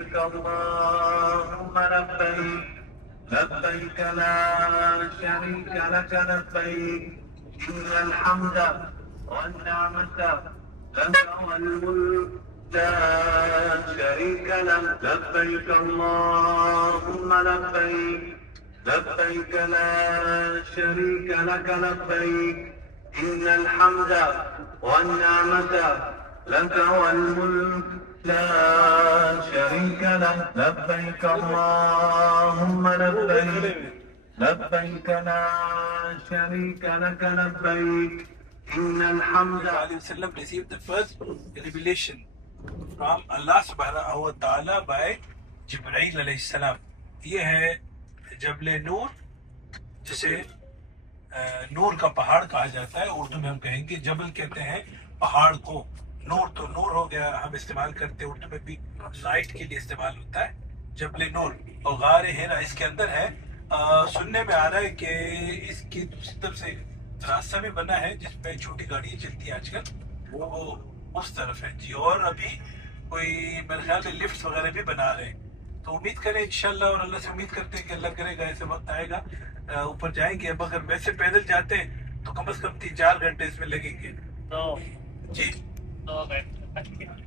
اللهم لبيك لبيك لا شريك لك لبيك إن الحمد والنعمة لك والملك لا شريك لك لبيك اللهم لبيك لبيك لا شريك لك لبيك إن الحمد والنعمة لك والملك لا شريك له لبيك اللهم لبيك لبيك لا شريك لك لبيك إن الحمد. Wasallam received the first revelation from Allah subhanahu wa ta'ala by Jibreel alayhi salam. یہ ہے جبل نور، جسے نور کا پہاڑ کہا جاتا ہے. اردو میں ہم کہیں گے جبل کہتے ہیں پہاڑ کو. نور تو نور ہو گیا، ہم استعمال کرتے ہیں اردو میں بھی لائٹ کے لیے استعمال ہوتا ہے. جبل نور اور غار ہیرا اس کے اندر ہے. سننے میں آ رہا ہے کہ اس کی دوسری طرف سے راستہ بھی بنا ہے جس پہ چھوٹی گاڑیاں چلتی ہیں آج کل، وہ اس طرف ہے جی. اور ابھی کوئی میرے خیال میں لفٹ وغیرہ بھی بنا رہے ہیں، تو امید کریں انشاءاللہ، اور اللہ سے امید کرتے ہیں کہ اللہ کرے گا ایسے وقت آئے گا اوپر جائیں گے. اب اگر ویسے پیدل جاتے ہیں تو کم از کم 3-4 گھنٹے اس میں لگیں گے. جی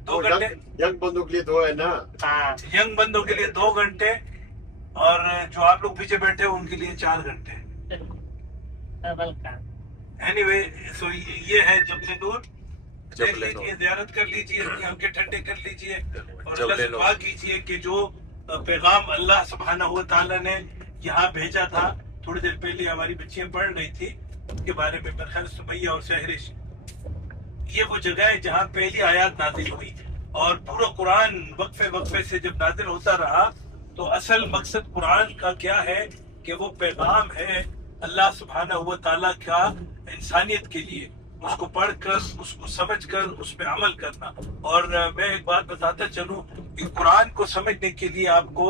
2 گھنٹے ینگ بندوں کے لیے 2 ہے نا. ینگ بندوں کے لیے 2 گھنٹے، اور جو آپ لوگ پیچھے بیٹھے ہیں ان کے لیے 4 گھنٹے. اینی وے سو یہ ہے جبل نور. دیکھ لیجیے، زیارت کر لیجیے، اپنی آنکھیں ٹھنڈے کر لیجیے، اور اللہ سے دعا کیجیے کہ جو پیغام اللہ سبحانہ و تعالیٰ نے یہاں بھیجا تھا. تھوڑی دیر پہلے ہماری بچیاں پڑھ رہی تھی ان کے بارے میں، برخیل سمیہ اور سہرش. یہ وہ جگہ ہے جہاں پہلی آیات نازل ہوئی، اور پورا قرآن وقفے وقفے سے جب نازل ہوتا رہا تو اصل مقصد قرآن کا کیا ہے کہ وہ پیغام ہے اللہ سبحانہ و تعالیٰ کا انسانیت کے لیے. اس کو پڑھ کر، اس کو سمجھ کر اس پہ عمل کرنا. اور میں ایک بات بتاتا چلوں کہ قرآن کو سمجھنے کے لیے آپ کو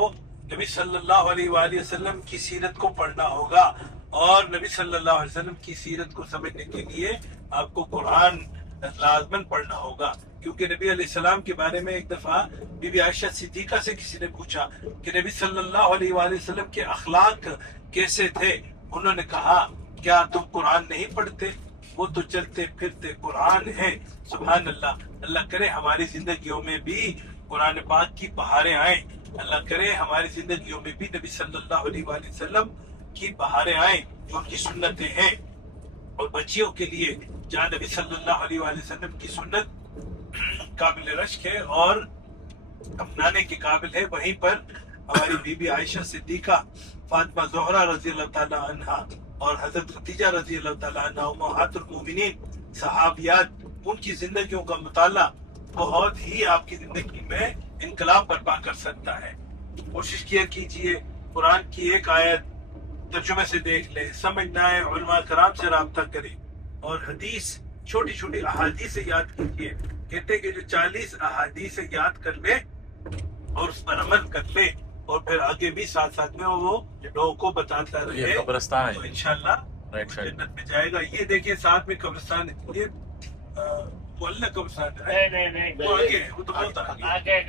نبی صلی اللہ علیہ وآلہ وسلم کی سیرت کو پڑھنا ہوگا، اور نبی صلی اللہ علیہ وسلم کی سیرت کو سمجھنے کے لیے آپ کو قرآن لازماً پڑھنا ہوگا. کیونکہ نبی علیہ السلام کے بارے میں ایک دفعہ بی بی عائشہ صدیقہ سے کسی نے پوچھا کہ نبی صلی اللہ علیہ وآلہ وسلم کے اخلاق کیسے تھے. انہوں نے کہا کیا تم قرآن نہیں پڑھتے؟ وہ تو چلتے پھرتے قرآن ہے. سبحان اللہ. اللہ کرے ہماری زندگیوں میں بھی قرآن پاک کی بہاریں آئیں. اللہ کرے ہماری زندگیوں میں بھی نبی صلی اللہ علیہ وآلہ وسلم کی بہاریں آئیں جو ان کی سنتیں ہیں. اور بچیوں کے لیے جہاں نبی صلی اللہ علیہ وآلہ وسلم کی سنت قابل رشک ہے اور اپنانے کے قابل ہے، وہیں پر ہماری بی بی عائشہ صدیقہ، فاطمہ زہرا رضی اللہ تعالی عنہا، اور حضرت خدیجہ رضی اللہ تعالی عنہ، امہات المومنین صحابیات، ان کی زندگیوں کا مطالعہ بہت ہی آپ کی زندگی میں انقلاب برپا کر سکتا ہے. کوشش کیا کیجئے قرآن کی ایک آیت ترجمے سے دیکھ لیں، سمجھنا ہے علماء کرام سے رابطہ کریں، اور حدیث چھوٹی چھوٹی احادیث سے یاد کیجئے. کہتے ہیں کہ جو 40 احادیث سے یاد کر لے اور اس پر عمل کر لے، اور پھر آگے بھی ساتھ ساتھ میں وہ لوگوں کو بتاتا رہے، تو انشاءاللہ جنت میں جائے گا. یہ دیکھیے ساتھ میں قبرستان ہے، یہ وہ اللہ قبرستان ہے، وہ آگے ہے، وہ تو بہت آگے،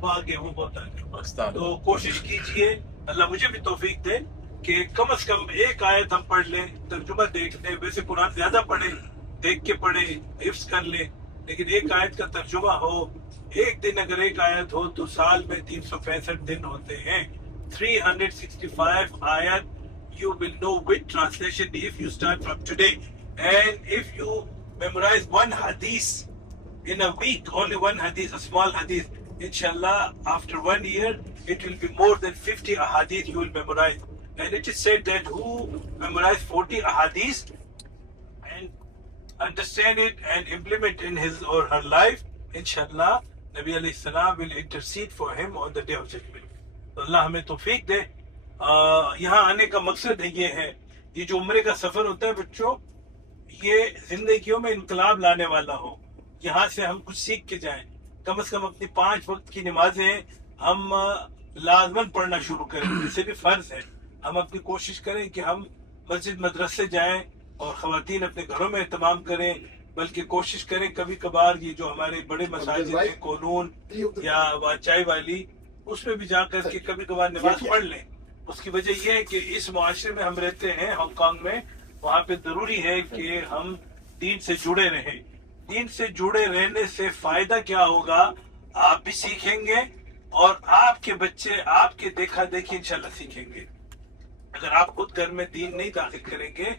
وہ آگے، وہ بہت آگے. تو کوشش کیجئے اللہ مجھے بھی توفیق دے کہ کم از کم ایک آیت ہم پڑھ لیں، ترجمہ دیکھ لیں. ویسے قرآن زیادہ پڑھیں، دیکھ کے پڑھیں، حفظ کر لیں، لیکن ایک آیت کا ترجمہ ہو. ایک دن اگر ایک آیت ہو تو سال میں 365 دن ہوتے ہیں. 365 آیت. You will know which translation if you start from today. And if you memorize one hadith in a week, only one hadith, a small hadith, inshallah, after 1 year, it will be more than 50 ahadith you will memorize. And it is said that who memorize 40 ahadith and understand it and implement in his or her life, inshallah, Nabi alayhi salam will intercede for him on the day of judgment. تو اللہ ہمیں توفیق دے. یہاں آنے کا مقصد یہ ہے، یہ جو عمرے کا سفر ہوتا ہے بچوں، یہ زندگیوں میں انقلاب لانے والا ہو. یہاں سے ہم کچھ سیکھ کے جائیں. کم از کم اپنی 5 وقت کی نمازیں ہم لازماً پڑھنا شروع کریں، جسے بھی فرض ہے. ہم اپنی کوشش کریں کہ ہم مسجد مدرسے جائیں، اور خواتین اپنے گھروں میں اہتمام کریں، بلکہ کوشش کریں کبھی کبھار یہ جو ہمارے بڑے مساجد ہیں، کولون یا واچائی والی، اس میں بھی جا کر کے کبھی کبھار نماز پڑھ لیں. اس کی وجہ یہ ہے کہ اس معاشرے میں ہم رہتے ہیں ہانگ کانگ میں, وہاں پہ ضروری ہے کہ ہم دین سے جڑے رہیں. دین سے جڑے رہنے سے فائدہ کیا ہوگا, آپ بھی سیکھیں گے اور آپ کے بچے آپ کے دیکھا دیکھی انشاءاللہ سیکھیں گے. اگر آپ خود گھر میں دین نہیں داخل کریں گے,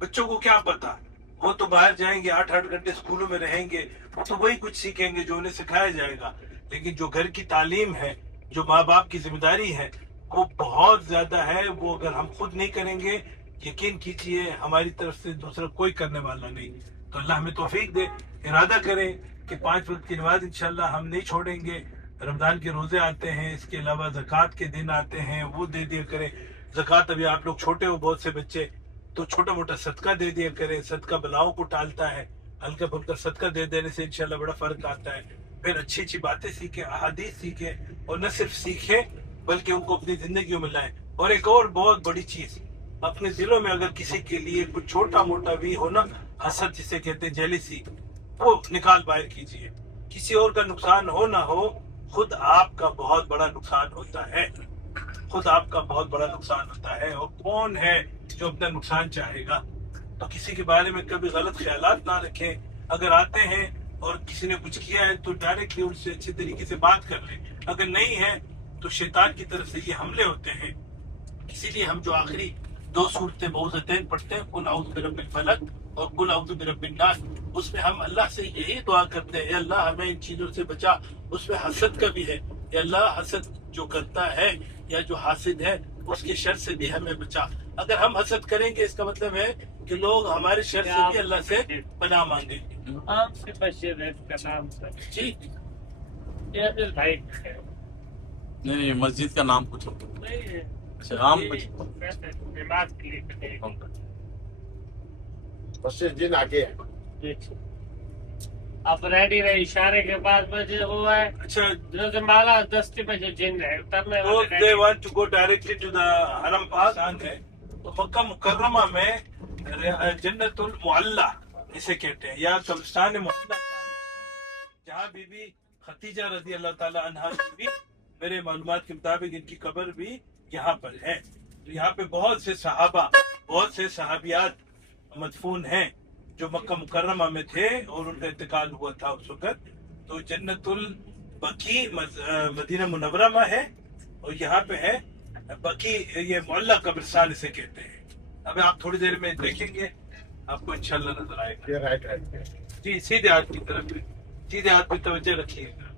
بچوں کو کیا پتا, وہ تو باہر جائیں گے 8 گھنٹے اسکولوں میں رہیں گے, تو وہی کچھ سیکھیں گے جو انہیں سکھایا جائے گا. لیکن جو گھر کی تعلیم ہے, جو ماں باپ کی ذمہ داری ہے, وہ بہت زیادہ ہے. وہ اگر ہم خود نہیں کریں گے, یقین کیجیے ہماری طرف سے دوسرا کوئی کرنے والا نہیں. تو اللہ ہمیں توفیق دے, ارادہ کریں کہ 5 وقت کی نماز انشاءاللہ ہم نہیں چھوڑیں گے. رمضان کے روزے آتے ہیں, اس کے علاوہ زکوٰۃ کے دن آتے ہیں, وہ دے دیا کریں. زکوٰۃ, ابھی آپ لوگ چھوٹے ہو بہت سے بچے, تو چھوٹا موٹا صدقہ دے دیا کریں. صدقہ بلاؤں کو ٹالتا ہے, ہلکا پھلکا صدقہ دے دینے سے انشاءاللہ بڑا فرق آتا ہے. پھر اچھی اچھی باتیں سیکھیں, احادیث سیکھیں, اور نہ صرف سیکھیں بلکہ ان کو اپنی زندگیوں میں لائیں. اور ایک اور بہت بڑی چیز, اپنے دلوں میں اگر کسی کے لیے کچھ چھوٹا موٹا بھی ہو نا, حسد جسے کہتے ہیں, جیلیسی, وہ نکال باہر کیجیے. کسی اور کا نقصان ہو نہ ہو, خود آپ کا بہت بڑا نقصان ہوتا ہے. خود آپ کا بہت بڑا نقصان ہوتا ہے. اور کون ہے جو اپنا نقصان چاہے گا؟ تو کسی کے بارے میں کبھی غلط خیالات نہ رکھیں. اگر آتے ہیں اور کسی نے کچھ کیا ہے تو ڈائریکٹلی ان سے اچھے طریقے سے بات کر لیں. اگر نہیں ہے تو شیطان کی طرف سے یہ حملے ہوتے ہیں. اسی لیے ہم جو آخری 2 سورتیں معوذتین پڑھتے ہیں, قل اعوذ برب الفلق اور قل اعوذ برب الناس, اس میں ہم اللہ سے یہی دعا کرتے ہیں, اے اللہ ہمیں ان چیزوں سے بچا. اس میں حسد کا بھی ہے, اے اللہ حسد جو کرتا ہے یا جو حاسد ہے اس کے شر سے بھی ہمیں بچا. اگر ہم حسد کریں گے, اس کا مطلب ہے کہ لوگ ہمارے شر سے بھی اللہ سے پناہ مانگیں گے. آپ سے بشیر ہے کا نام سر جی یہ بھائی نہیں, مسجد کا نام پوچھو. نہیں عام نماز کے لیے بس جن آگے ہے. اب ریڈی رہے, اشارے کے بعد بجے ہوا ہے. اچھا, جو مالا 10 بجے جن ہے اترنے وہ والے they want to go directly to the حرم پاک ہے. تو مکہ مکرمہ میں جنت المعلی اسے کہتے ہیں, یا قبرستان معلی, جہاں بی بی خدیجہ رضی اللہ تعالی عنہا کی بھی, میرے معلومات کے مطابق ان کی قبر بھی یہاں پر ہے. تو یہاں پہ بہت سے صحابہ, بہت سے صحابیات مدفون ہیں جو مکہ مکرمہ میں تھے اور ان کا انتقال ہوا تھا اس وقت. تو جنت البقیع مدینہ منورہ میں ہے, اور یہاں پہ ہے بقیع, یہ معلی قبرستان اسے کہتے ہیں. اب آپ تھوڑی دیر میں دیکھیں گے, آپ کو انشاءاللہ نظر آئے گا. یہ رائٹ. جی, سیدھے ہاتھ کی طرف, سیدھے ہاتھ پہ توجہ رکھیے گا.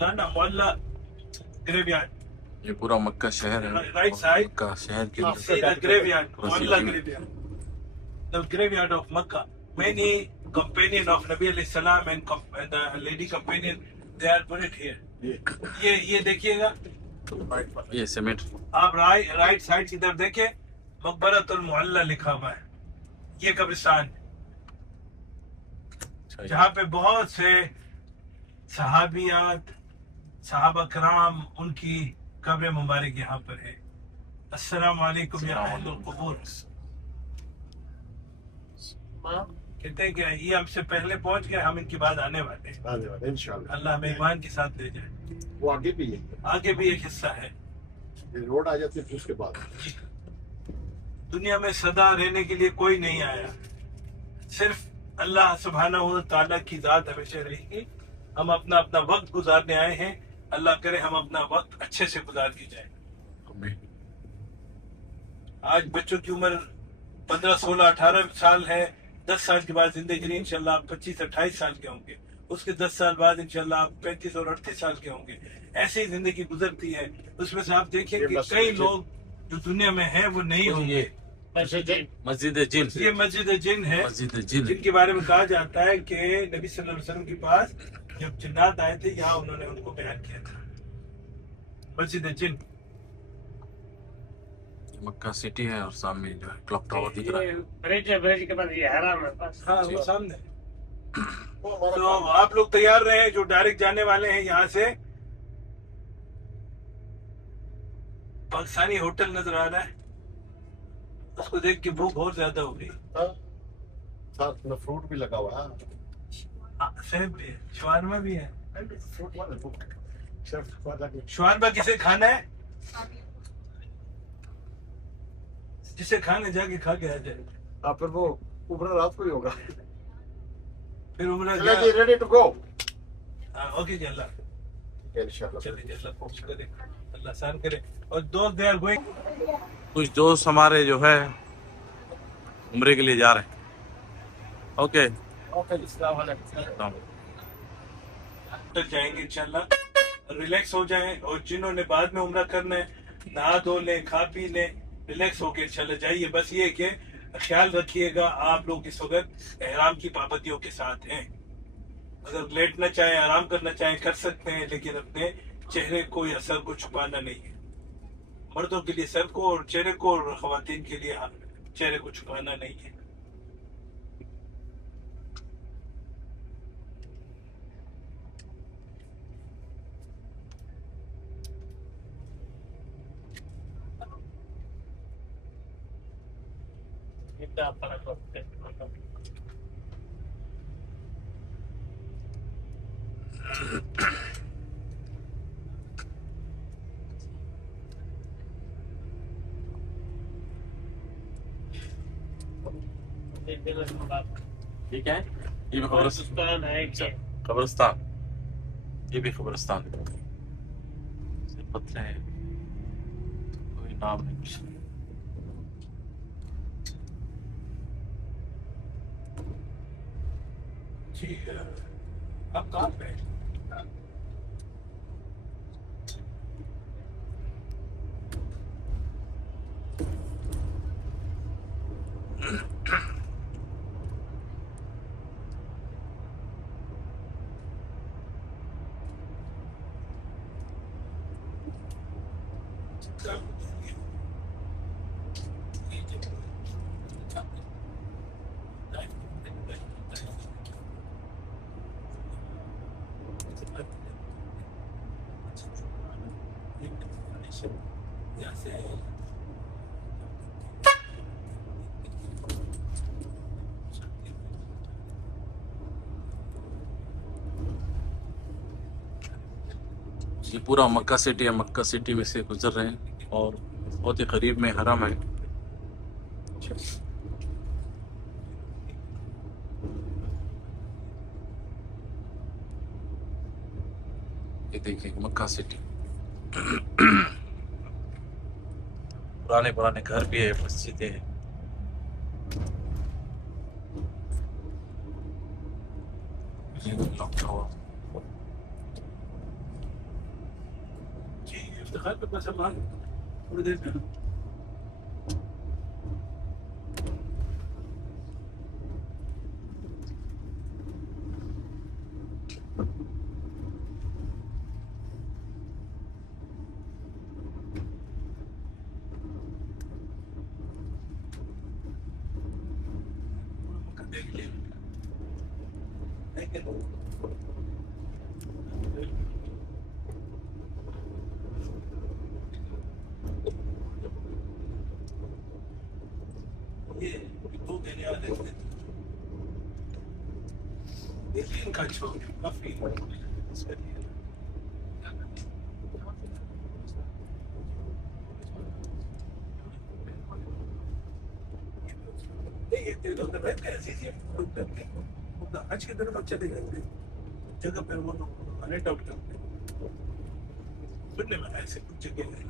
لانا معلی گریو یارڈ, یہ پورا مکہ شہر ہے. رائٹ سائڈ, مکہ شہر کے اندر. see the graveyard, معلی graveyard, the graveyard of Makkah. Many companion of Nabi alayhi salam and the lady companion, they are buried here. یہ دیکھیے گا, یہ سیمنٹ. آپ رائٹ سائڈ کی طرف دیکھیں, مقبرۃ المعلی لکھا ہوا ہے. یہ قبرستان جہاں پہ بہت سے صحابیات, صحابہ کرام, ان کی قبر مبارک یہاں پر ہے. السلام علیکم یا اہل القبور. کہتے ہیں کہ یہ ہم سے پہلے پہنچ گئے, ہم ان کے بعد آنے والے ہیں. انشاءاللہ اللہ ہمیں ایمان کے ساتھ لے جائے. وہ آگے بھی ہے, آگے بھی ایک حصہ ہے. یہ روڈ آ جاتی ہے پھر اس کے بعد. دنیا میں سدا رہنے کے لیے کوئی نہیں آیا, صرف اللہ سبحانہ و تعالیٰ کی ذات ہمیشہ رہے گی. ہم اپنا وقت گزارنے آئے ہیں, اللہ کرے ہم اپنا وقت اچھے سے گزار کے جائیں. آج بچوں کی عمر 15 16 18 سال ہے. 10 سال کے بعد زندگی انشاءاللہ آپ 25 28 سال کے ہوں گے. اس کے 10 سال بعد انشاءاللہ آپ 35 اور 38 سال کے ہوں گے. ایسے ہی زندگی گزرتی ہے. اس میں سے آپ دیکھیں کہ کئی لوگ جو دنیا میں ہیں وہ نہیں ہوں گے. مسجد جن, یہ مسجد جن ہے, مسجد جن, جن کے بارے میں کہا جاتا ہے کہ نبی صلی اللہ علیہ وسلم کے پاس جب جنات آئے تھے, یہاں انہوں نے ان کو بیان کیا تھا. مسجد جن مکہ سٹی ہے, اور سامنے جو ہے کلک ٹاور دکھ رہا ہے. برج کے بعد یہ حرام ہے بس. ہاں وہ سامنے. تو آپ لوگ تیار رہے جو ڈائریکٹ جانے والے ہیں یہاں سے. پاکستانی ہوٹل نظر آ رہا ہے, اس کو دیکھ کے بھوک بہت زیادہ ہو گئی. ہاں ساتھ میں فروٹ بھی لگا ہوا ہے. سیب بھی ہے, شوارما بھی ہے. فروٹ والا بک شیف والا بھی. شوارما کسے کھانا ہے؟ جسے کھانا جا کے کھا کے آ جائے. آپ پھر وہ عمرہ رات کو ہی ہوگا. پھر عمرہ چلے جی ریڈی ٹو گو. اوکے جی, اللہ انشاءاللہ. چلے جی, اللہ خوش کرے, اللہ آسان کرے. اور دوست دے آر گوئنگ. کچھ دوست ہمارے جو ہے عمرے کے لیے جا رہے ہیں. اوکے اوکے السلام علیکم. تک جائیں گے انشاءاللہ, ریلیکس ہو جائیں. اور جنہوں نے بعد میں عمرہ کرنا ہے نہا دھو لیں, کھا پی لیں, ریلیکس ہو کے انشاءاللہ جائیے. بس یہ کہ خیال رکھیے گا آپ لوگ اس وقت احرام کی پابندیوں کے ساتھ ہیں. اگر لیٹنا چاہیں, آرام کرنا چاہیں کر سکتے ہیں, لیکن اپنے چہرے کو یا سر کو چھپانا نہیں ہے. مردوں کے لیے سر کو اور چہرے کو, اور خواتین کے لیے چہرے کو چھپانا نہیں ہے. کتنا فرق ہوتا ہے. ٹھیک ہے. یہ بھی قبرستان ہے کہ قبرستان, یہ بھی قبرستان. پتھر ہیں, کوئی نام نہیں کچھ. ٹھیک ہے, آپ کہاں پہ ہیں؟ یہ پورا مکہ سٹی ہے. مکہ سٹی میں سے گزر رہے ہیں اور بہت ہی قریب میں حرم ہے. یہ دیکھیں مکہ سٹی. پرانے پرانے گھر بھی ہے, مسجدیں ہیں. جی افتخار پہ بس ہم تھوڑی دیر میں. دیکھ لیں یہ دو دینے والے تھے. ان کا چھوڑ کافی آج کے دن میں چلے جاتے جگہ پہ وہ نیٹ آؤٹ کرتے سننے میں ایسے کچھ جگہ ہے.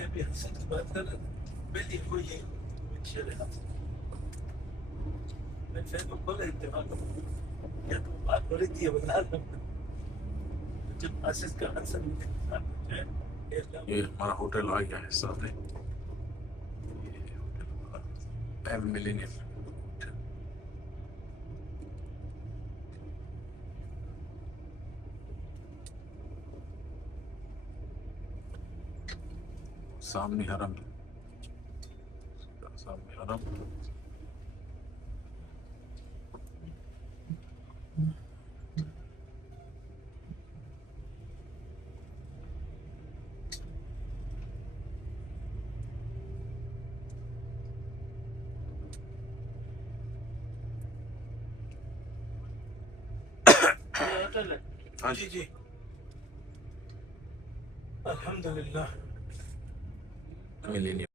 میں بھی حسن سے بات کر رہا تھا پہلے کوئی یہ رہا میں فیس بک کھولا اتفاق کیا تو بات ہو رہی تھی بتا رہا جب آسس کا حسن یہ ہمارا ہوٹل آ گیا ہے ساتھ ایم ملینیم سامنے حرم سامنے حرم ہاں جی جی الحمدللہ ملینیم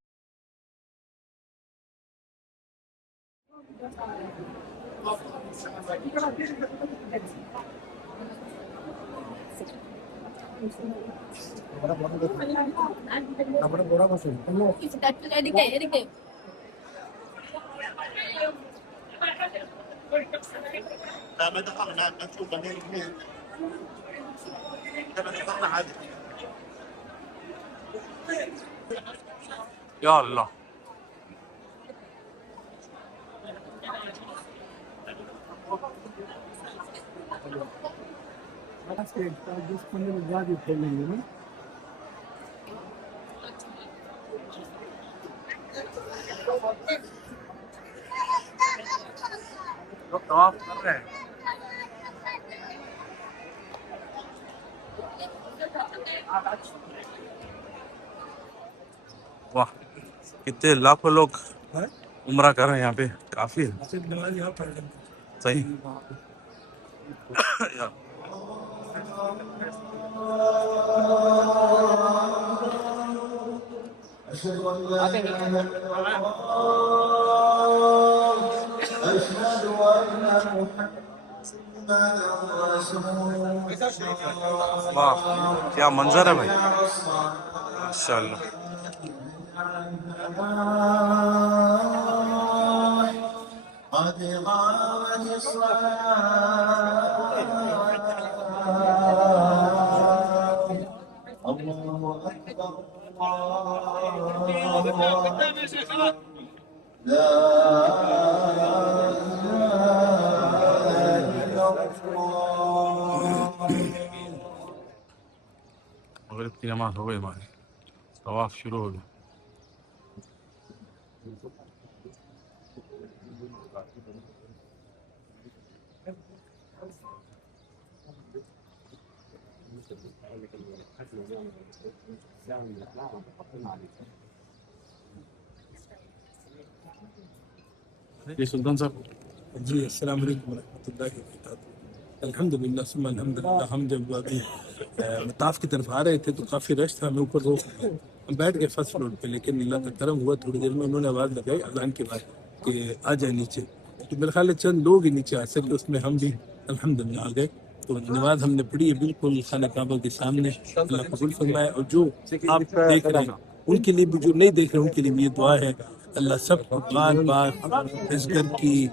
یا اللہ طواف کر رہے ہیں واہ کتنے لاکھوں لوگ عمرہ کر رہے ہیں یہاں پہ کافی ہے صحیح واہ کیا منظر ہے بھائی ماشاء اللہ مغرب کی نماز ہو گئی ہماری طواف شروع ہو گیا جی سلطان صاحب جی السلام علیکم ورحمۃ اللہ وبرکاتہ الحمدللہ ثم الحمدللہ ہم جب ابھی مطاف کی طرف آ رہے تھے تو کافی رش تھا ہمیں اوپر وہ بیٹھ گئے فرسٹ فلور پہ لیکن اللہ کا کرم ہوا تھوڑی دیر میں انہوں نے آواز لگائی اذان کے بعد کہ آ جائے نیچے تو میرے خیال ہے چند لوگ ہی نیچے آ سکے اس میں ہم بھی الحمدللہ آ گئے تو نماز ہم نے پڑھی ہے بالکل خانہ کعبہ کے سامنے اللہ قبول فرمائے اور جو آپ دیکھ رہے ہیں ان کے لیے بھی جو نہیں دیکھ رہے ان کے لیے بھی یہ دعا ہے اللہ سب کو بار بار اس گھر کی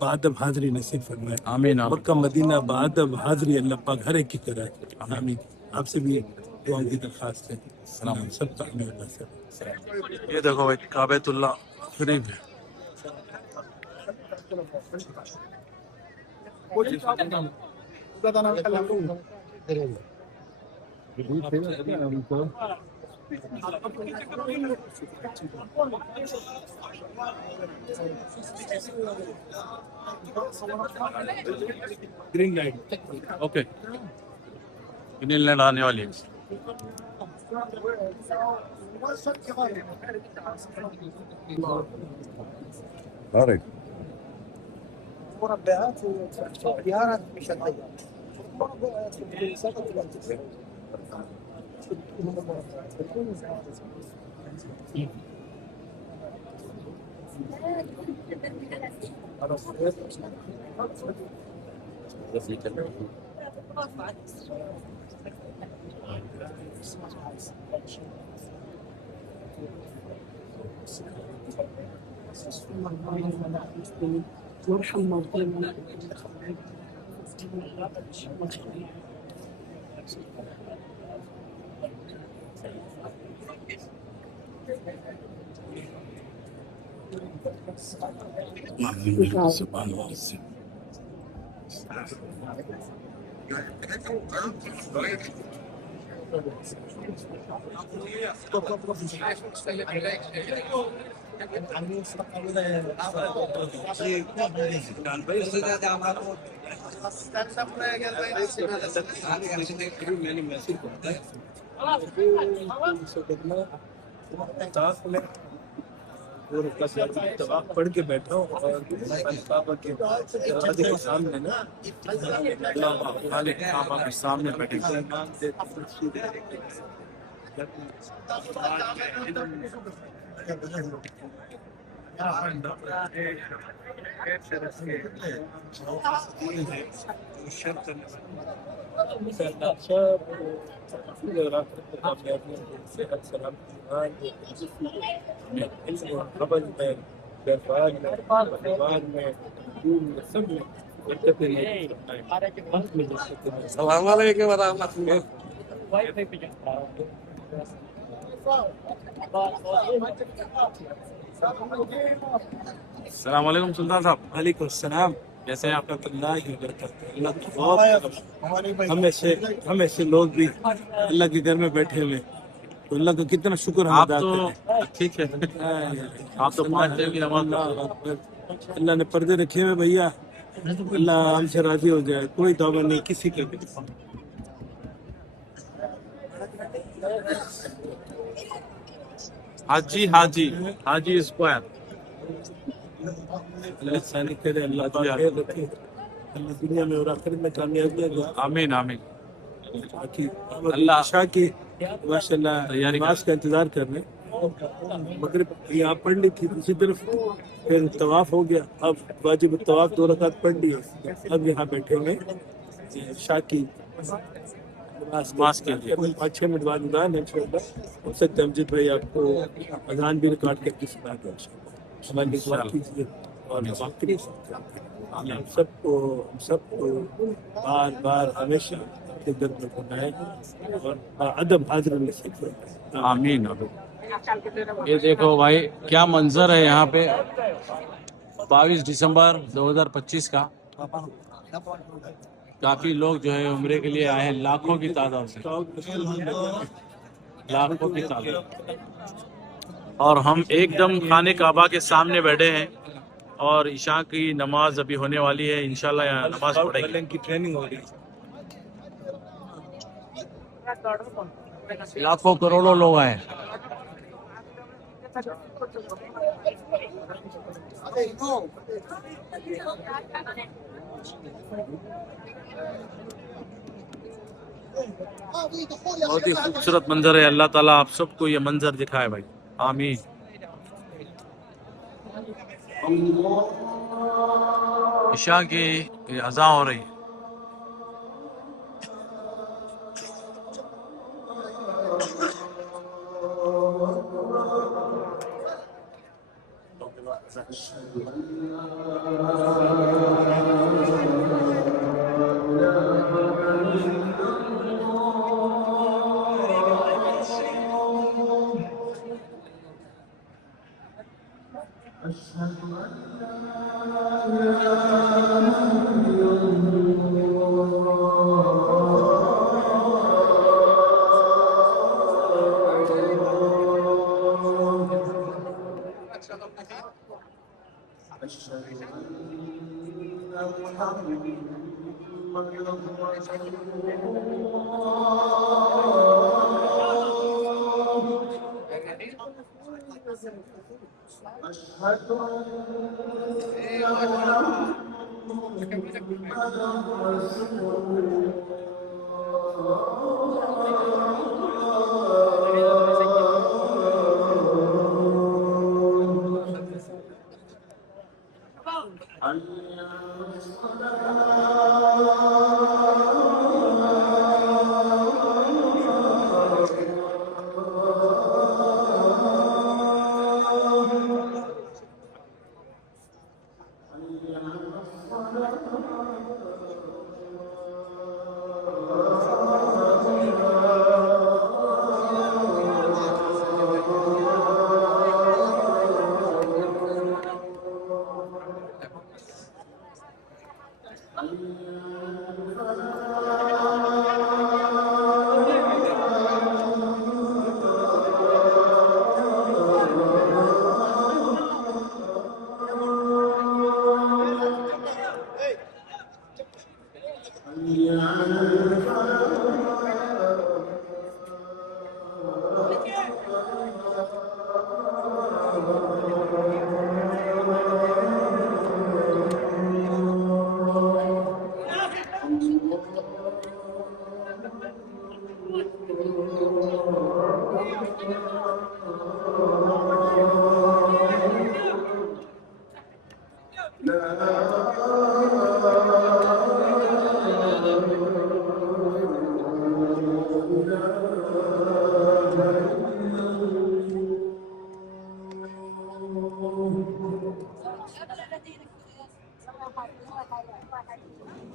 بادب حاضری نصیب فرمائے آمین مکہ مدینہ بادب حاضری اللہ پاک ہر ایک کی کرائے آمین آپ سے بھی دعاؤں کی درخواست ہے سلام سب کا آمین اللہ سے یہ دیکھو بھائی کعبۃ اللہ قریب ہے green light okay green land آنے والی ہے مربعات وخيارات مش هتغير مربعات وارحم موتانا. پڑھ کے بیٹھا ہوں اور کعبہ کے دروازے کے سامنے نا کعبہ کے سامنے بیٹھے السلام علیکم ورحمۃ اللہ. السلام علیکم سلطان صاحب. وعلیکم السلام. کیسے ہیں آپ؟ ہمیشہ لوگ بھی اللہ کے گھر میں بیٹھے ہوئے تو اللہ کا کتنا شکر ہم آپ ادا تو کریں. ٹھیک ہے، آپ تو 5 ٹائم کی نماز پڑھتے ہیں. اللہ نے پردے رکھے ہوئے بھیا، اللہ ہم سے راضی ہو جائے. کوئی دعویٰ نہیں کسی کے بھی. حاجی اسکوائر. اللہ ثانی کرے، اللہ پاک خیر رکھے، اللہ دنیا میں اور آخرت میں کامیابی دے. آمین آمین. اللہ عشاء کی ماشاء اللہ نماز کا انتظار کر رہے ہیں. مغرب یہاں پڑھ لی تھی دوسری طرف، پھر طواف ہو گیا. اب واجب طواف 2 رکعت پڑھ لی ہے. اب یہاں بیٹھے ہوئے عشاء کی نماز کے لیے. 5-6 منٹ بعد اذان ہے انشاءاللہ. ہو سکتا ہے امجد بھائی آپ کو اذان بھی ریکارڈ کر کے سنا دیں انشاءاللہ. ہماری دعا کیجیے اور ہم سب کو بار بار ہمیشہ کے در میں بنائے اور ادب حاضر نصیب کرے. آمین. یہ دیکھو بھائی کیا منظر ہے یہاں پہ. 22 دسمبر 2025 کا کافی لوگ جو ہے عمرے کے لیے آئے ہیں، لاکھوں کی تعداد سے، لاکھوں کی تعداد. اور ہم ایک دم خانے کعبہ کے سامنے بیٹھے ہیں اور عشاء کی نماز ابھی ہونے والی ہے. انشاءاللہ یہاں نماز پڑھیں گے. کی ٹریننگ ہو رہی ہے. لاکھوں کروڑوں لوگ آئے. بہت ہی خوبصورت منظر ہے. اللہ تعالیٰ آپ سب کو یہ منظر دکھائے بھائی. آمین. عشاء کی اذان ہو رہی ہے.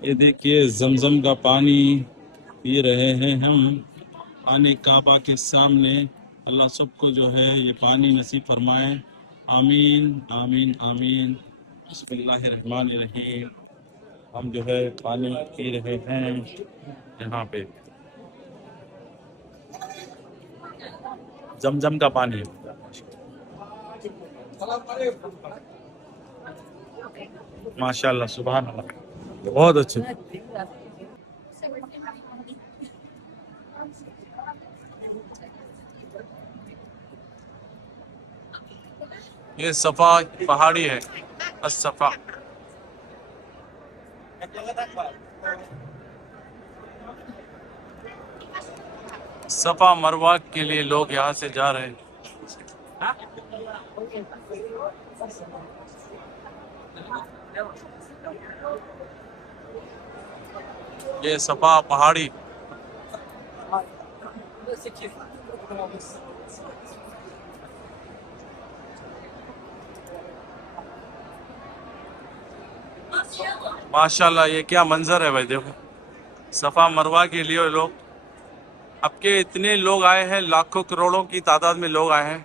یہ دیکھیے زمزم کا پانی پی رہے ہیں ہم خانہ کعبہ کے سامنے. اللہ سب کو جو ہے یہ پانی نصیب فرمائے. آمین آمین آمین. بسم اللہ الرحمن الرحیم. ہم جو ہے پانی پی رہے ہیں یہاں پہ زمزم کا پانی. ماشاء اللہ سبحان اللہ بہت اچھے. یہ صفا پہاڑی ہے. الصفا صفا مروہ کے لیے لوگ یہاں سے جا رہے ہیں. یہ صفا پہاڑی ماشاءاللہ. یہ کیا منظر ہے بھائی. دیکھو صفا مروہ کے لیے لوگ اب کے اتنے لوگ آئے ہیں. لاکھوں کروڑوں کی تعداد میں لوگ آئے ہیں.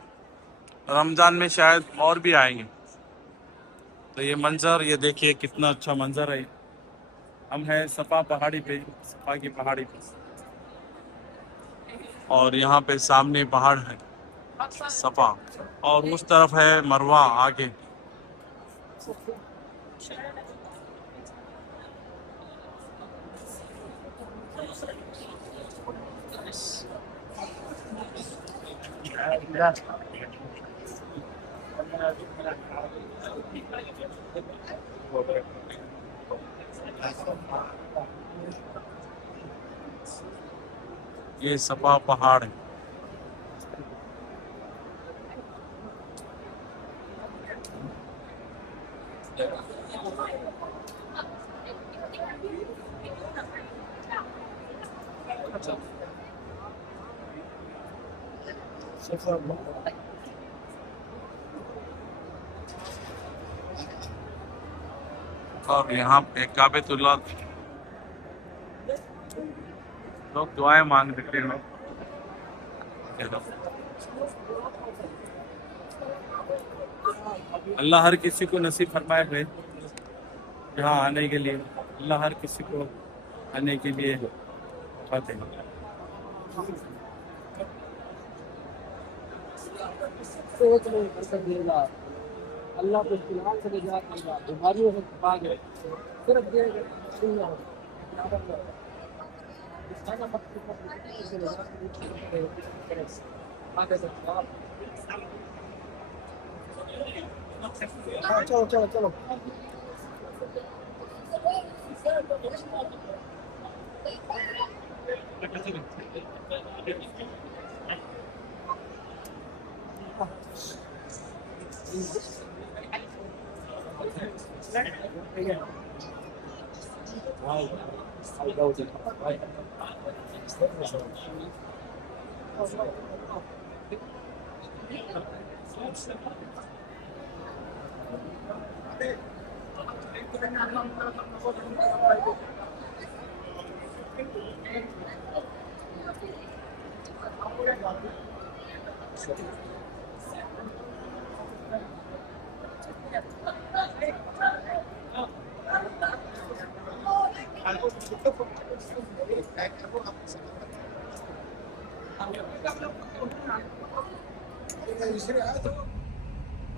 رمضان میں شاید اور بھی آئیں گے. تو یہ منظر یہ دیکھیے کتنا اچھا منظر ہے. ہم ہیں صفا پہاڑی پہ, صفا کی پہاڑی پہ, اور یہاں پہ سامنے پہاڑ ہے صفا, اور اس طرف ہے مروہ آگے. یہ صفا پہاڑ ہے. اور یہاں پہ کعبۃ اللہ لوگ دعائیں مانگ رہے ہیں. اللہ ہر کسی کو نصیب فرمائے ہوئے یہاں آنے کے لیے. اللہ ہر کسی کو آنے کے لیے فاتح. اللہ کو فلحال سے نجات دے گا, بیماریوں سے چھپا گئے, صرف دے گا. چلو چلو چلو.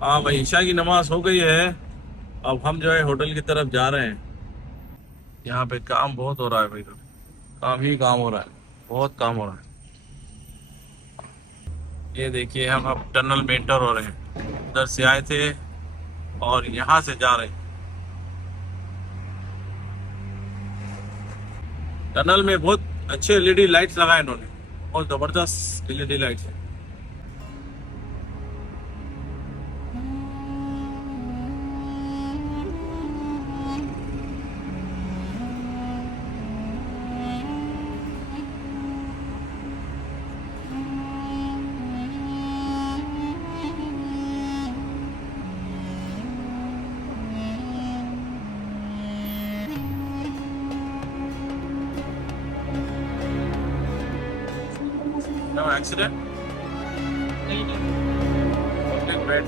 ہاں بھائی عشاء کی نماز ہو گئی ہے. اب ہم جو ہے ہوٹل کی طرف جا رہے ہیں. یہاں پہ کام بہت ہو رہا ہے بھائی, کام ہی کام ہو رہا ہے, بہت کام ہو رہا ہے. یہ دیکھیے ہم اب ٹنل میں انٹر ہو رہے ہیں. ادھر سے آئے تھے اور یہاں سے جا رہے ہیں. ٹنل میں بہت اچھے LED لائٹس لگائے انہوں نے, بہت زبردست LED lights. accident? Okay, great.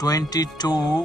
22